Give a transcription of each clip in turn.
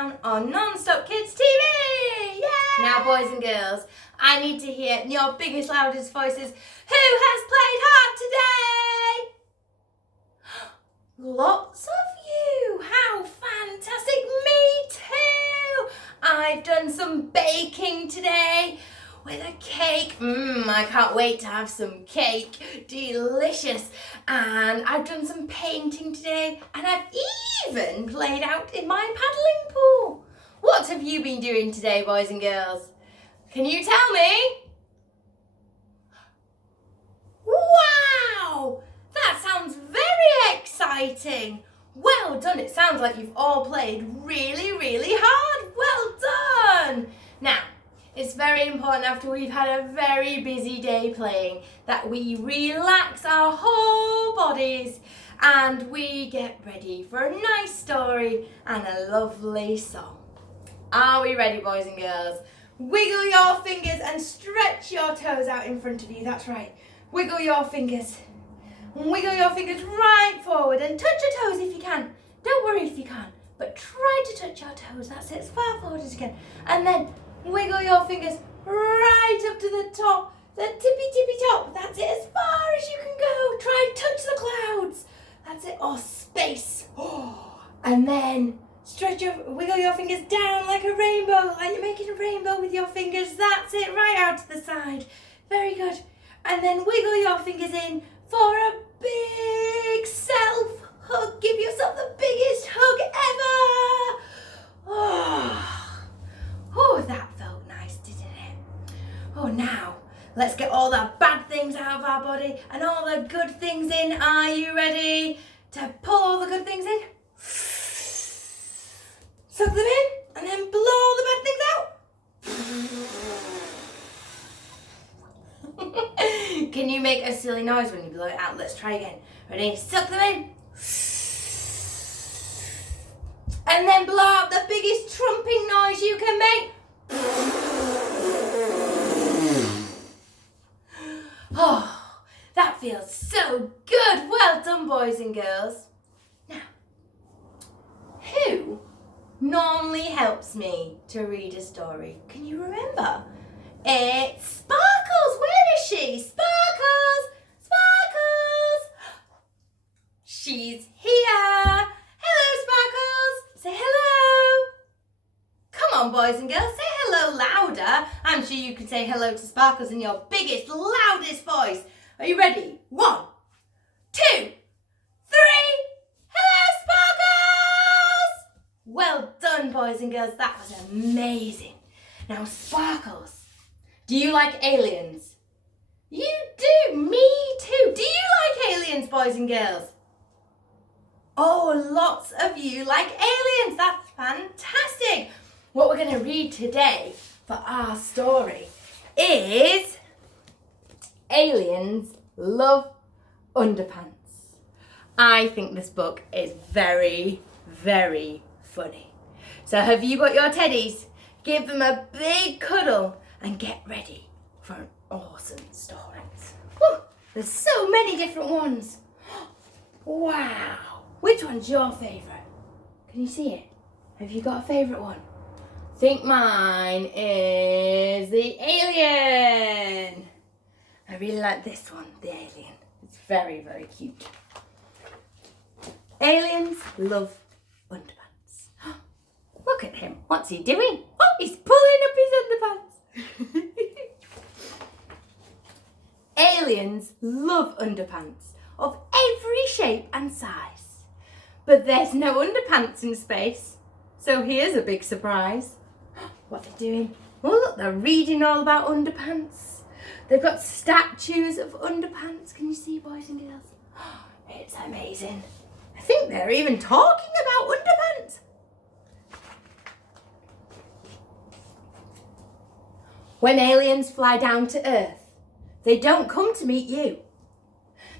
down on Non-Stop Kids TV! Yay! Now, boys and girls, I need to hear in your biggest, loudest voices, who has played hard today? Lots of you! How fantastic! Me too! I've done some baking today with a cake. I can't wait to have some cake. Delicious. And I've done some painting today, and I've even played out in my paddling pool. What have you been doing today, boys and girls? Can you tell me? Wow! That sounds very exciting. Well done. It sounds like you've all played really, really hard. Well done. Now, it's very important after we've had a very busy day playing that we relax our whole bodies and we get ready for a nice story and a lovely song. Are we ready, boys and girls? Wiggle your fingers and stretch your toes out in front of you. That's right. Wiggle your fingers. Wiggle your fingers right forward and touch your toes if you can. Don't worry if you can't, but try to touch your toes. That's it, as far forward as you can. And then wiggle your fingers right up to the top, the tippy top. That's it, as far as you can go. Try to touch the clouds. That's it, or space. And then wiggle your fingers down like a rainbow, like you're making a rainbow with your fingers. That's it, right out to the side. Very good. And then wiggle your fingers in for a big self hug. Give yourself the biggest hug ever. Oh, that felt nice, didn't it? Oh, now let's get all the bad things out of our body and all the good things in. Are you ready to pull all the good things in? Suck them in and then blow all the bad things out. Can you make a silly noise when you blow it out? Let's try again. Ready? Suck them in. And then blow out the biggest trumping noise you can make. Oh, that feels so good. Well done, boys and girls. Now, who normally helps me to read a story? Can you remember? It's Sparkles. Where is she? Sparkles! Sparkles! She's here. Hello, Sparkles. Say hello. Come on, boys and girls. Say hello louder. I'm sure you can say hello to Sparkles in your biggest, loudest voice. Are you ready? 1, 2, 3. Hello, Sparkles! Well done, boys and girls. That was amazing. Now, Sparkles, do you like aliens? You do. Me too. Do you like aliens, boys and girls? Oh, lots of you like aliens. That's fantastic. What we're going to read today for our story is Aliens Love Underpants. I think this book is very, very funny. So have you got your teddies? Give them a big cuddle and get ready for an awesome story. Whew, there's so many different ones. Wow. Which one's your favourite? Can you see it? Have you got a favourite one? I think mine is the alien. I really like this one, the alien. It's very, very cute. Aliens love underpants. Look at him. What's he doing? Oh, he's pulling up his underpants. Aliens love underpants of every shape and size. But there's no underpants in space. So here's a big surprise. What are they doing? Oh, look, they're reading all about underpants. They've got statues of underpants. Can you see, boys and girls? It's amazing. I think they're even talking about underpants. When aliens fly down to Earth, they don't come to meet you.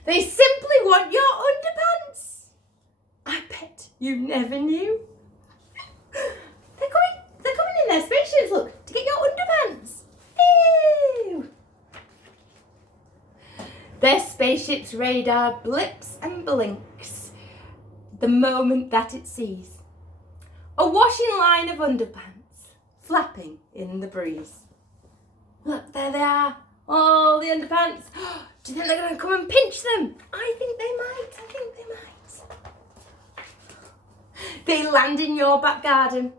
They simply want your underpants. I bet you never knew. They're coming in their spaceships, look, to get your underpants. Ew. Their spaceship's radar blips and blinks the moment that it sees. A washing line of underpants flapping in the breeze. Look, there they are. All the underpants. Do you think they're going to come and pinch them? I think they might. They land in your back garden.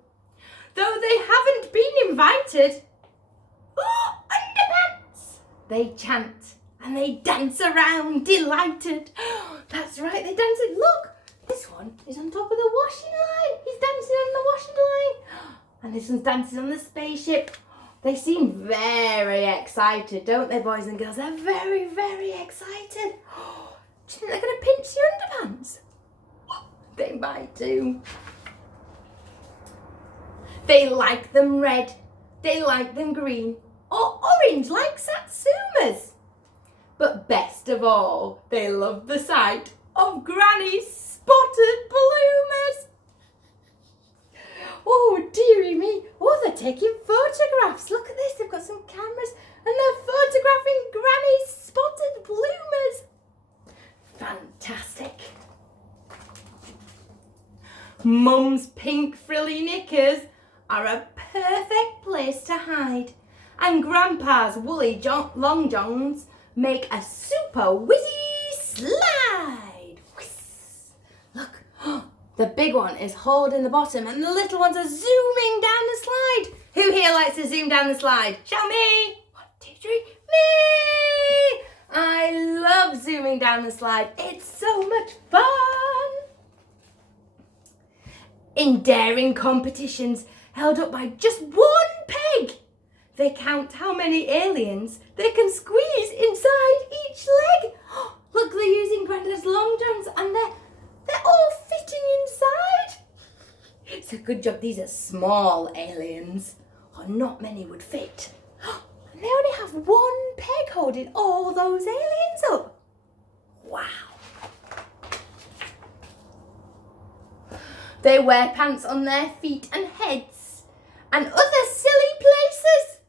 Though they haven't been invited. Oh, underpants! They chant and they dance around delighted. That's right, they dance it. Look, this one is on top of the washing line. He's dancing on the washing line. And this one's dancing on the spaceship. They seem very excited, don't they, boys and girls? They're very, very excited. Do you think they're going to pinch your underpants? They might do. They like them red. They like them green. Or orange like Satsumas. But best of all, they love the sight of Granny's spotted bloomers. Oh, dearie me. Oh, they're taking photographs. Look at this. They've got some cameras and they're photographing Granny's spotted bloomers. Fantastic. Mum's pink frilly knickers are a perfect place to hide. And Grandpa's woolly long johns make a super whizzy slide. Whiz. Look. The big one is holding the bottom and the little ones are zooming down the slide. Who here likes to zoom down the slide? Shout me. 1, 2, 3. Me. I love zooming down the slide. It's so much fun. In daring competitions held up by just one peg, they count how many aliens they can squeeze inside each leg. Look, they're using Grandad's long johns and they're all fitting inside. It's a good job these are small aliens, or not many would fit. And they only have one peg holding all those aliens up. Wow. They wear pants on their feet and heads and other silly places.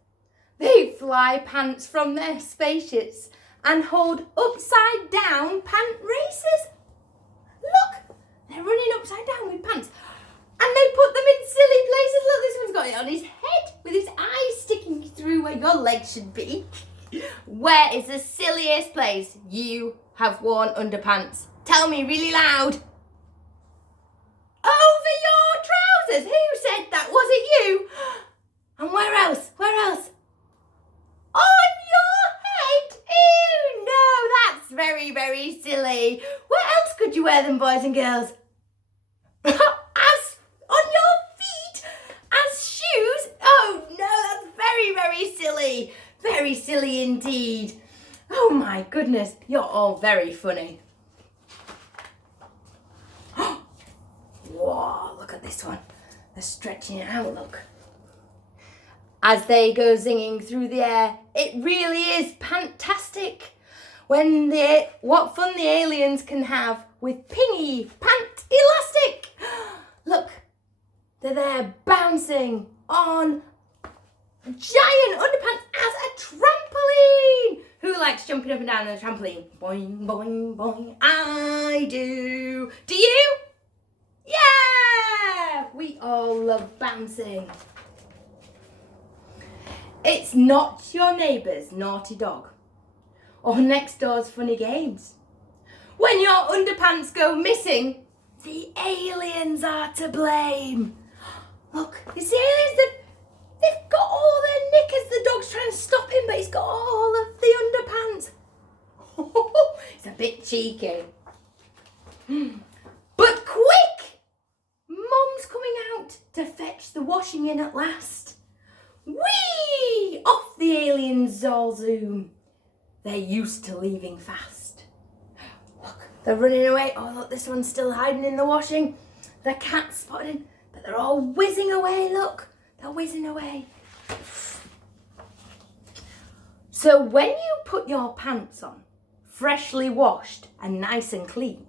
They fly pants from their spaceships and hold upside down pant races. Look, they're running upside down with pants and they put them in silly places. Look, this one's got it on his head with his eyes sticking through where your legs should be. Where is the silliest place you have worn underpants? Tell me really loud. Over your trousers. Who said that? Was it you? And where else? Where else? On your head. Ew, no, that's very, very silly. Where else could you wear them, boys and girls? As on your feet, as shoes. Oh no, that's very, very silly. Very silly indeed. Oh my goodness, you're all very funny. Whoa, look at this one. They're stretching it out, look. As they go zinging through the air, it really is fantastic. What fun the aliens can have with Pingy Pant Elastic. Look, they're there bouncing on giant underpants as a trampoline. Who likes jumping up and down on a trampoline? Boing, boing, boing. I do. Do you? Yeah! We all love bouncing. It's not your neighbour's naughty dog or next door's funny games. When your underpants go missing, the aliens are to blame. Look, it's the aliens they've got all their knickers. The dog's trying to stop him, but he's got all of the underpants. It's a bit cheeky. But quick! Mum's coming out to fetch the washing in at last. Whee! Off the aliens all zoom. They're used to leaving fast. Look, they're running away. Oh, look, this one's still hiding in the washing. The cat's spotted, but they're all whizzing away, look. They're whizzing away. So when you put your pants on, freshly washed and nice and clean,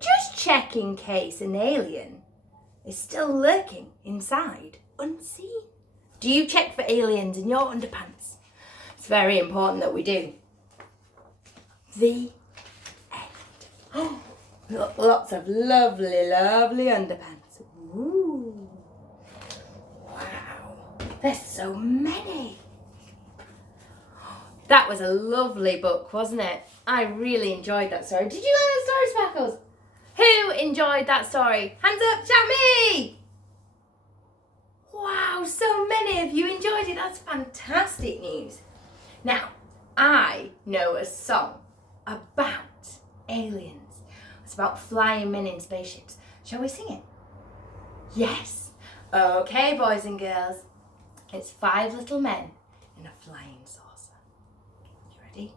just check in case an alien is still lurking inside unseen. Do you check for aliens in your underpants? It's very important that we do. The end. Oh, look, lots of lovely, lovely underpants. Ooh. There's so many. That was a lovely book, wasn't it? I really enjoyed that story. Did you like that story, Sparkles? Who enjoyed that story? Hands up, shout me! Wow, so many of you enjoyed it. That's fantastic news. Now, I know a song about aliens. It's about flying men in spaceships. Shall we sing it? Yes. Okay, boys and girls. It's 5 little men in a flying saucer. You ready?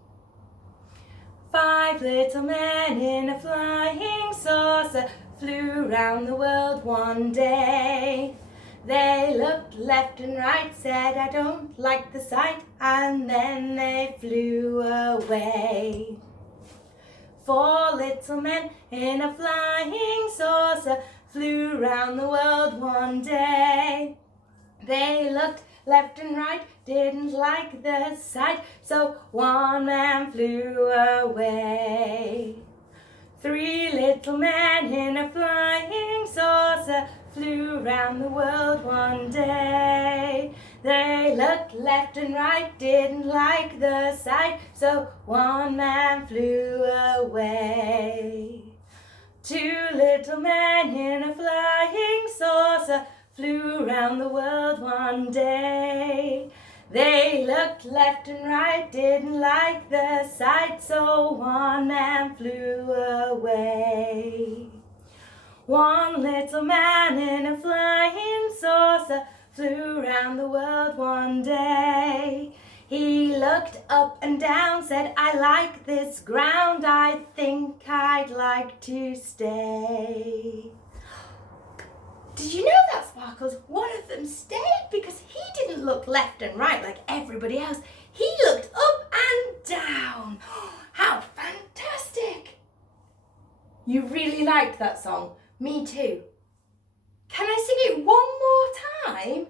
5 little men in a flying saucer flew round the world one day. They looked left and right, said, I don't like the sight, and then they flew away. 4 little men in a flying saucer flew round the world one day. They looked left and right, didn't like the sight, so one man flew away. 3 little men in a flying saucer flew round the world one day. They looked left and right, didn't like the sight, so one man flew away. 2 little men in a flying saucer flew round the world one day. They looked left and right, didn't like the sight, so one man flew away. 1 little man in a flying saucer flew round the world one day. He looked up and down, said, I like this ground, I think I'd like to stay. Did you know that, Sparkles? One of them stayed because he didn't look left and right like everybody else. He looked up and down. How fantastic! You really liked that song. Me too. Can I sing it one more time?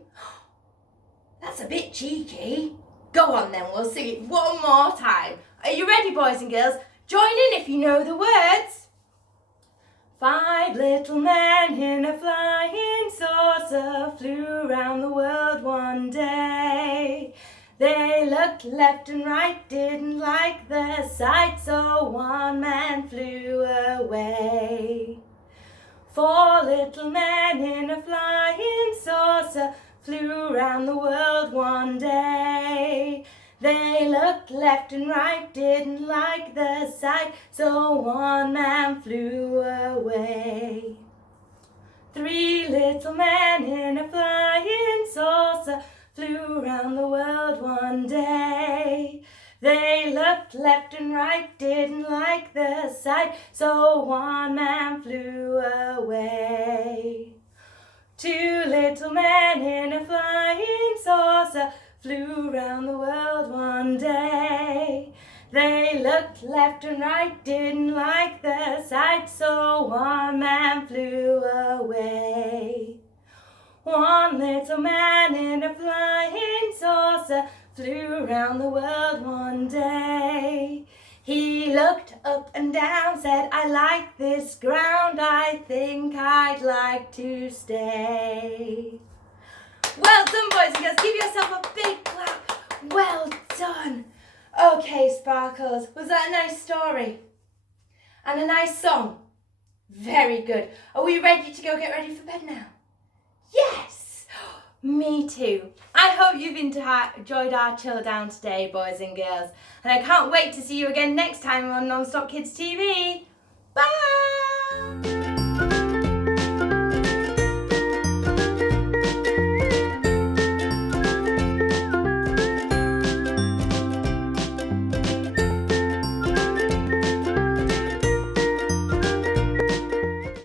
That's a bit cheeky. Go on then, we'll sing it one more time. Are you ready, boys and girls? Join in if you know the words. 5 little men in a flying saucer flew round the world one day. They looked left and right, didn't like the sight, so one man flew away. 4 little men in a flying saucer flew round the world one day. They looked left and right, didn't like the sight, so one man flew away. 3 little men in a flying saucer flew round the world one day. They looked left and right, didn't like the sight, so one man flew away. 2 little men in a flying saucer flew round the world one day. They looked left and right, didn't like the sight, so one man flew away. 1 little man in a flying saucer flew round the world one day. He looked up and down, said, I like this ground, I think I'd like to stay. Well done, boys and girls. Give yourself a big clap. Well done. Okay, Sparkles, was that a nice story? And a nice song? Very good. Are we ready to go get ready for bed now? Yes. Me too. I hope you've enjoyed our chill down today, boys and girls. And I can't wait to see you again next time on Non-Stop Kids TV. Bye.